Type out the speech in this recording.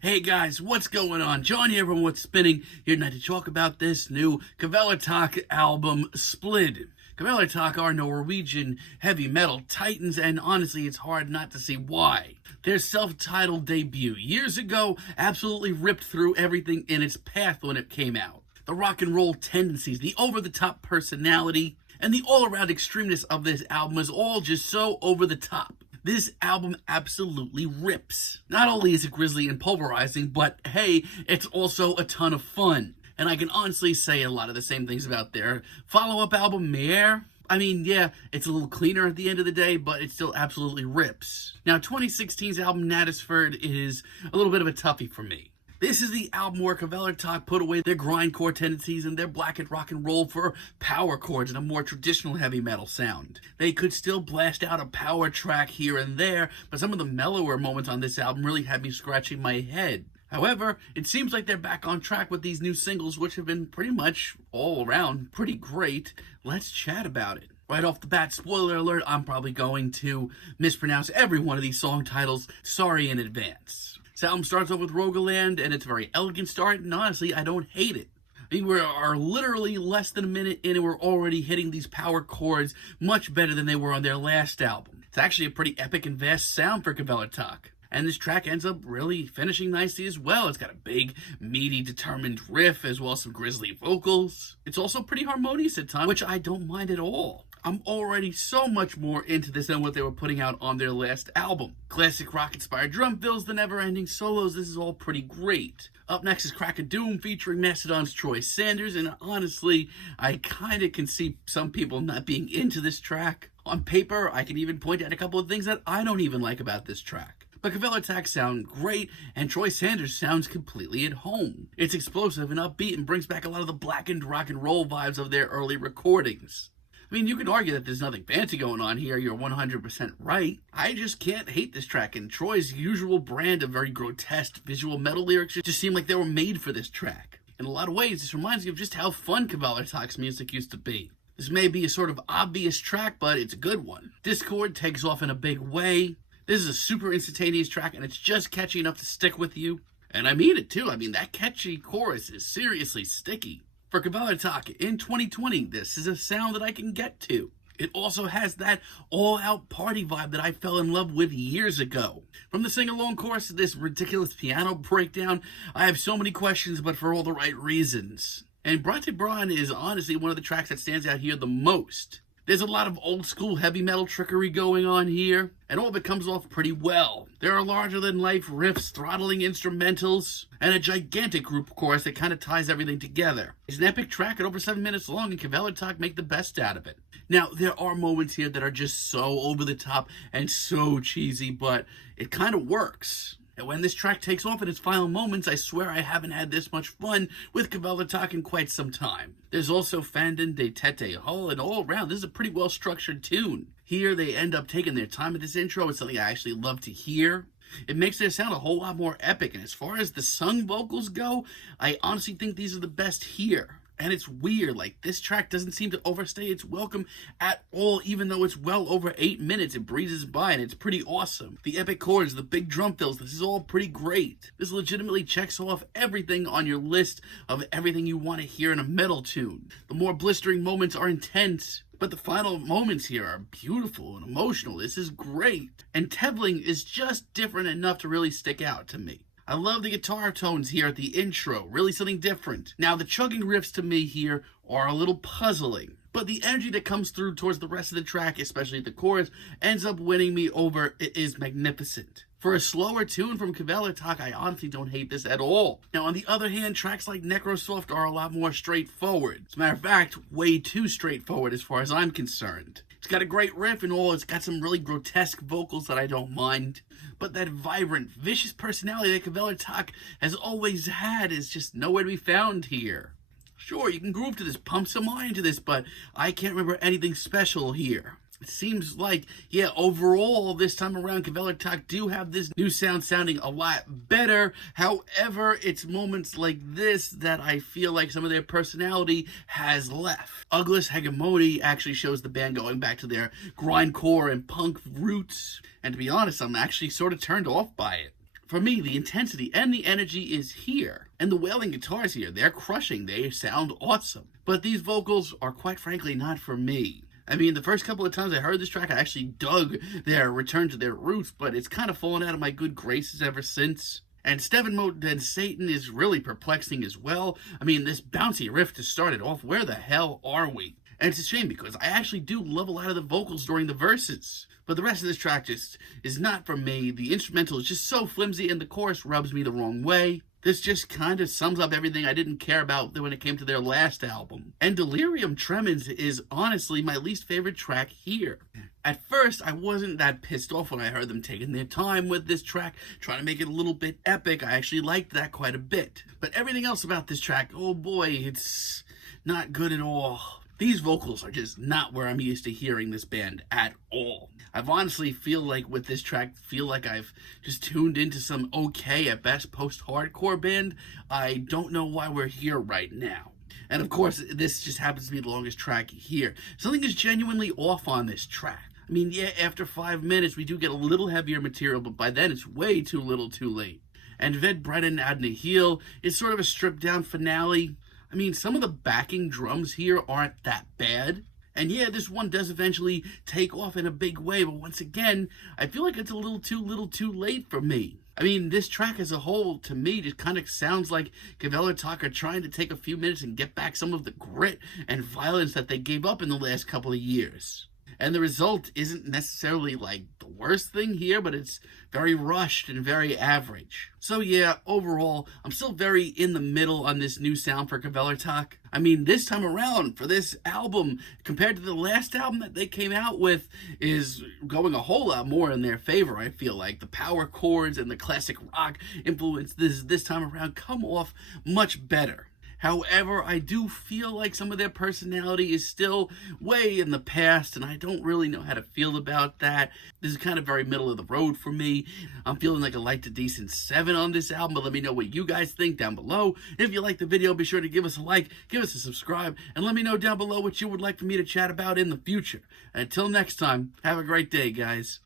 Hey guys, what's going on? John here from What's Spinning, here tonight to talk about this new Kvelertak album, Splid. Kvelertak are Norwegian heavy metal titans, and honestly, it's hard not to see why. Their self-titled debut years ago absolutely ripped through everything in its path when it came out. The rock and roll tendencies, the over-the-top personality, and the all-around extremeness of this album is all just so over the top. This album absolutely rips. Not only is it grisly and pulverizing, but hey, it's also a ton of fun. And I can honestly say a lot of the same things about their follow-up album, Mere. I mean, yeah, it's a little cleaner at the end of the day, but it still absolutely rips. Now, 2016's album, Natisford, is a little bit of a toughie for me. This is the album where Kvelertak put away their grindcore tendencies and their blackened rock and roll for power chords and a more traditional heavy metal sound. They could still blast out a power track here and there, but some of the mellower moments on this album really had me scratching my head. However, it seems like they're back on track with these new singles, which have been pretty much all around pretty great. Let's chat about it. Right off the bat, spoiler alert, I'm probably going to mispronounce every one of these song titles. Sorry in advance. This album starts off with Rogaland, and it's a very elegant start, and honestly, I don't hate it. I mean, we are literally less than a minute in, and we're already hitting these power chords much better than they were on their last album. It's actually a pretty epic and vast sound for Kvelertak. And this track ends up really finishing nicely as well. It's got a big, meaty, determined riff, as well as some grisly vocals. It's also pretty harmonious at times, which I don't mind at all. I'm already so much more into this than what they were putting out on their last album. Classic rock-inspired drum fills, the never-ending solos, this is all pretty great. Up next is Crack of Doom featuring Mastodon's Troy Sanders, and honestly, I kinda can see some people not being into this track. On paper, I can even point out a couple of things that I don't even like about this track. But Kvelertak sound great, and Troy Sanders sounds completely at home. It's explosive and upbeat and brings back a lot of the blackened rock and roll vibes of their early recordings. I mean, you can argue that there's nothing fancy going on here, you're 100% right. I just can't hate this track, and Troy's usual brand of very grotesque visual metal lyrics just seem like they were made for this track. In a lot of ways, this reminds me of just how fun Kvelertak's music used to be. This may be a sort of obvious track, but it's a good one. Discord takes off in a big way. This is a super instantaneous track, and it's just catchy enough to stick with you. And I mean it too. I mean, that catchy chorus is seriously sticky. For Kvelertak in 2020, this is a sound that I can get to. It also has that all-out party vibe that I fell in love with years ago. From the sing-along chorus to this ridiculous piano breakdown, I have so many questions, but for all the right reasons. And Brate Braun is honestly one of the tracks that stands out here the most. There's a lot of old-school heavy metal trickery going on here, and all of it comes off pretty well. There are larger-than-life riffs, throttling instrumentals, and a gigantic group chorus that kind of ties everything together. It's an epic track at over 7 minutes long, and Kvelertak make the best out of it. Now, there are moments here that are just so over the top and so cheesy, but it kind of works. And when this track takes off in its final moments, I swear I haven't had this much fun with Kvelertak in quite some time. There's also Fanden de Tete Hull, and all around, this is a pretty well-structured tune. Here, they end up taking their time with this intro. It's something I actually love to hear. It makes their sound a whole lot more epic, and as far as the sung vocals go, I honestly think these are the best here. And it's weird, like, this track doesn't seem to overstay its welcome at all, even though it's well over 8 minutes. It breezes by, and it's pretty awesome. The epic chords, the big drum fills, this is all pretty great. This legitimately checks off everything on your list of everything you want to hear in a metal tune. The more blistering moments are intense, but the final moments here are beautiful and emotional. This is great. And Tevling is just different enough to really stick out to me. I love the guitar tones here at the intro, really something different. Now, the chugging riffs to me here are a little puzzling, but the energy that comes through towards the rest of the track, especially the chorus, ends up winning me over. It is magnificent. For a slower tune from Kvelertak, I honestly don't hate this at all. Now, on the other hand, tracks like Necrosoft are a lot more straightforward. As a matter of fact, way too straightforward as far as I'm concerned. It's got a great riff and all, it's got some really grotesque vocals that I don't mind. But that vibrant, vicious personality that Kvelertak has always had is just nowhere to be found here. Sure, you can groove to this, pump some iron to this, but I can't remember anything special here. It seems like, yeah, overall, this time around, Kvelertak do have this new sound sounding a lot better. However, it's moments like this that I feel like some of their personality has left. Ugless Hegemony actually shows the band going back to their grindcore and punk roots. And to be honest, I'm actually sort of turned off by it. For me, the intensity and the energy is here. And the wailing guitars here, they're crushing. They sound awesome. But these vocals are quite frankly not for me. I mean, the first couple of times I heard this track, I actually dug their return to their roots, but it's kind of fallen out of my good graces ever since. And Steven Mode Dead Satan is really perplexing as well. I mean, this bouncy riff to start it off, where the hell are we? And it's a shame because I actually do love a lot of the vocals during the verses. But the rest of this track just is not for me. The instrumental is just so flimsy and the chorus rubs me the wrong way. This just kind of sums up everything I didn't care about when it came to their last album. And Delirium Tremens is honestly my least favorite track here. At first, I wasn't that pissed off when I heard them taking their time with this track, trying to make it a little bit epic. I actually liked that quite a bit. But everything else about this track, oh boy, it's not good at all. These vocals are just not where I'm used to hearing this band at all. I've honestly feel like with this track, I've just tuned into some okay at best post-hardcore band. I don't know why we're here right now. And of course, this just happens to be the longest track here. Something is genuinely off on this track. I mean, yeah, after 5 minutes, we do get a little heavier material, but by then it's way too little too late. And Ved Brennan Ad Nihil is sort of a stripped-down finale. I mean, some of the backing drums here aren't that bad. And yeah, this one does eventually take off in a big way, but once again, I feel like it's a little too late for me. I mean, this track as a whole, to me, just kind of sounds like Kvelertak are trying to take a few minutes and get back some of the grit and violence that they gave up in the last couple of years. And the result isn't necessarily like the worst thing here, but it's very rushed and very average. So yeah, overall, I'm still very in the middle on this new sound for Kvelertak. I mean, this time around, for this album, compared to the last album that they came out with, is going a whole lot more in their favor, I feel like. The power chords and the classic rock influence this time around come off much better. However, I do feel like some of their personality is still way in the past, and I don't really know how to feel about that. This is kind of very middle of the road for me. I'm feeling like a light to decent 7 on this album, but let me know what you guys think down below. If you like the video, be sure to give us a like, give us a subscribe, and let me know down below what you would like for me to chat about in the future. Until next time, have a great day, guys.